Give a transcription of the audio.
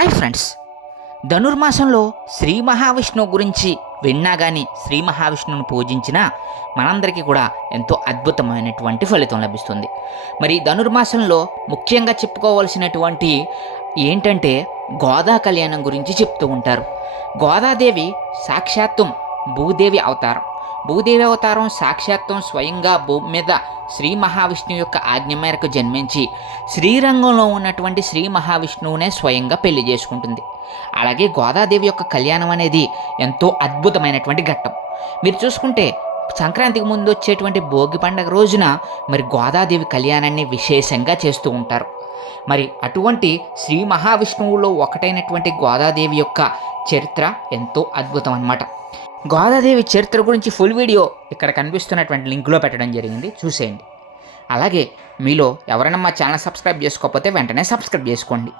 Hi friends, ధనుర్మాసంలో శ్రీ మహావిష్ణువు గురించి విన్నా కానీ శ్రీ మహావిష్ణువుని పూజించిన మనందరికీ కూడా ఎంతో అద్భుతమైనటువంటి ఫలితం లభిస్తుంది. మరి ధనుర్మాసంలో ముఖ్యంగా చెప్పుకోవాల్సినటువంటి ఏంటంటే గోదా కళ్యాణం గురించి చెప్తూ ఉంటారు. గోదాదేవి సాక్షాత్తు భూదేవి అవతారం. భూదేవి అవతారం సాక్షాత్తం స్వయంగా భూమి మీద శ్రీ మహావిష్ణువు యొక్క ఆజ్ఞ మేరకు జన్మించి శ్రీరంగంలో ఉన్నటువంటి శ్రీ మహావిష్ణువునే స్వయంగా పెళ్లి చేసుకుంటుంది. అలాగే గోదాదేవి యొక్క కళ్యాణం అనేది ఎంతో అద్భుతమైనటువంటి ఘట్టం. మీరు చూసుకుంటే సంక్రాంతికి ముందు వచ్చేటువంటి భోగి పండుగ రోజున మరి గోదాదేవి కళ్యాణాన్ని విశేషంగా చేస్తూ ఉంటారు. మరి అటువంటి శ్రీ మహావిష్ణువులో ఒకటైనటువంటి గోదాదేవి యొక్క చరిత్ర ఎంతో అద్భుతం అన్నమాట. గోదాదేవి చరిత్ర గురించి ఫుల్ వీడియో ఇక్కడ కనిపిస్తున్నటువంటి లింక్లో పెట్టడం జరిగింది, చూసేయండి. అలాగే మీలో ఎవరైనా మా ఛానల్ సబ్స్క్రైబ్ చేసుకోకపోతే వెంటనే సబ్స్క్రైబ్ చేసుకోండి.